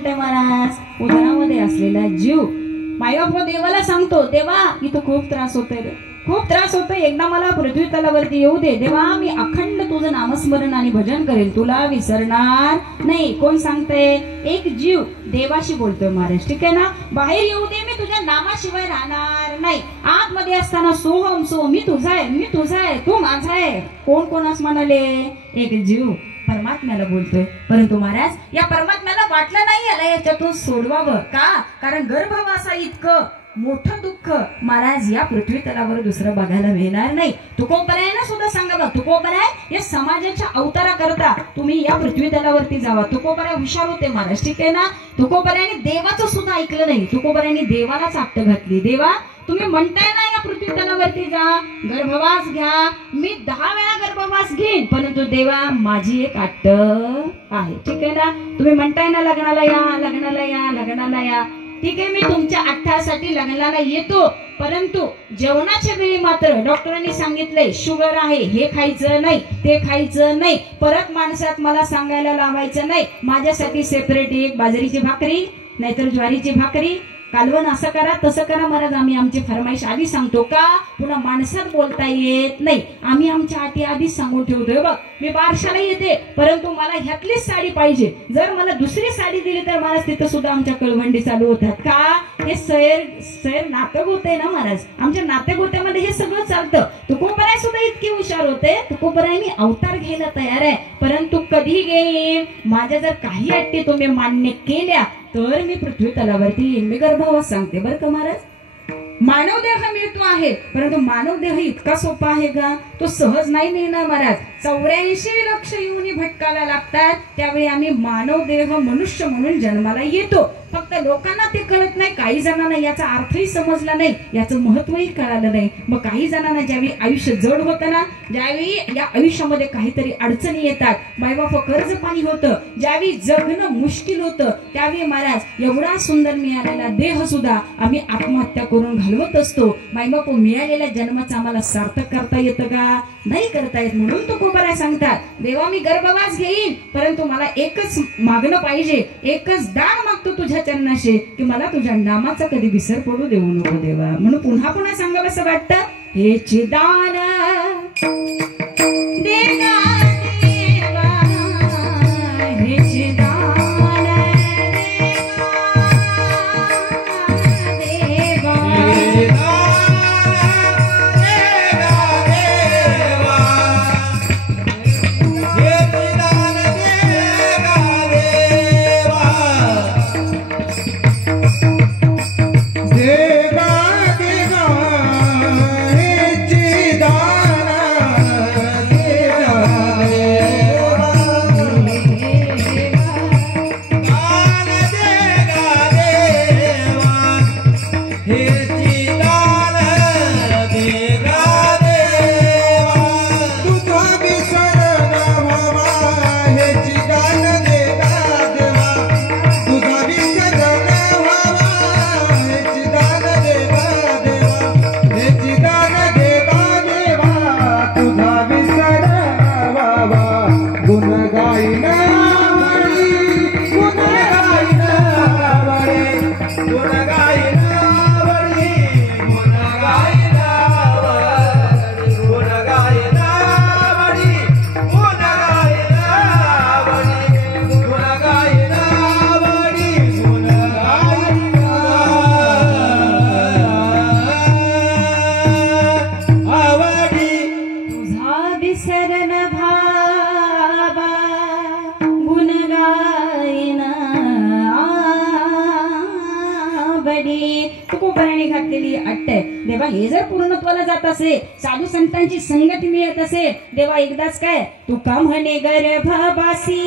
बोलताय महाराज उदरामध्ये असलेला जीव मायबाप देवाला सांगतो, देवा इथं खूप त्रास होतोय रे, खूप त्रास होतोय, एकदा मला पृथ्वी तलावरती येऊ दे देवा, मी अखंड तुझं नामस्मरण आणि भजन करेल, तुला विसरणार नाही. कोण सांगतंय? एक जीव देवाशी बोलतोय महाराज, ठीक आहे ना. बाहेर येऊ दे, मी तुझ्या नामाशिवाय राहणार नाही. आतमध्ये असताना सोहम सो, मी तुझा आहे, मी तुझा आहे, तू माझा आहे. कोण कोणास म्हणाले? एक जीव परमात्म्याला बोलतोय. परंतु महाराज या परमात्म्याला वाटलं नाही याला याच्यातून सोडवावं का? कारण गर्भवासा इतकं मोठं दुःख महाराज या पृथ्वी तलावर दुसरं बघायला मिळणार नाही. तुकोबरायांना सुद्धा सांगा बघ, तुकोबराय या समाजाच्या अवतारा करता तुम्ही या पृथ्वी तलावरती जावा. तुकोबराय हुशार होते महाराज, ठीक आहे ना. तुकोबरायांनी देवाचं सुद्धा ऐकलं नाही, तुकोबरायांनी देवालाच आट्ट घातली. देवा तुम्ही म्हणताय ना या पृथ्वी तलावरती जा, गर्भवास घ्या, मी 10 वेळा गर्भवास घेईन, परंतु देवा माझी एक अट्ट आहे, ठीक आहे ना. तुम्ही म्हणताय ना लग्नाला या, लग्नाला या, लग्नाला या, ठीक आहे, मी तुमच्या अट्ठासाठी लग्नाला येतो, परंतु जेवणाच्या वेळी मात्र डॉक्टरांनी सांगितलंय शुगर आहे, हे खायचं नाही, ते खायचं नाही, परत माणसात मला सांगायला लावायचं नाही, माझ्यासाठी सेपरेट एक बाजरीची भाकरी नाहीतर ज्वारीची भाकरी, कालवण असं करा तसं करा महाराज. आम्ही आमची फरमाईश आधी सांगतो का, पुन्हा माणसात बोलता येत नाही. आम्ही आमच्या अटी आधीच सांगून ठेवतोय. बघ मी बारशाला येते, परंतु मला ह्यातलीच साडी पाहिजे, जर मला दुसरी साडी दिली तर महाराज तिथं सुद्धा आमच्या कळवंडी चालू होतात का. हे सैर नाटक होते ना महाराज, आमच्या नाट्यगोत्यामध्ये हे सगळं चालतं. तुकोबराय सुद्धा इतके हुशार होते, तुकोबराय मी अवतार घ्यायला तयार आहे, परंतु कधी घेईन, माझ्या जर काही अटी तुम्ही मान्य केल्या तर मी पृथ्वी तलावरती येईन. मी गर्भवास सांगते बरं का महाराज. मानव देह मिळतो आहे, परंतु मानव देह इतका सोपा आहे का? तो सहज नाही मिळणार महाराज. 84 लक्ष योनी भटकायला लागतात, त्यावेळी आम्ही मानव देह मनुष्य म्हणून जन्माला येतो. फक्त लोकांना ते कळत नाही, काही जणांना याचा अर्थही समजला नाही, याचं महत्वही कळालं नाही. मग काही जणांना ज्यावेळी आयुष्य जड होतं ना, ज्यावेळी या आयुष्यामध्ये काहीतरी अडचणी येतात, मायबाप कर्ज पाणी होतं, ज्यावेळी जगणं मुश्किल होतं, त्यावेळी महाराज एवढा सुंदर मिळालेला देह सुद्धा आम्ही आत्महत्या करून घालवत असतो. मायबाप मिळालेल्या जन्माचं आम्हाला सार्थक करता येतं का? नाही करता येत. म्हणून तुकोबराय सांगतात, देवा मी गर्भवास घेईन, परंतु मला एकच मागणं पाहिजे, एकच दान मागतो तुझ्या चरणाशी, की मला तुझ्या नामाचा कधी विसर पडू देऊ नको देवा. म्हणून पुन्हा पुन्हा सांगावं असं वाटतं, हे चिदान देवा देवा, हे चिदान घातलेली अट्ट आहे देवा. हे जर पूर्णत्वाला जात असे, साधू संतांची संगती मिळत असे, देवा एकदाच काय तू का म्हणे गर्भवासी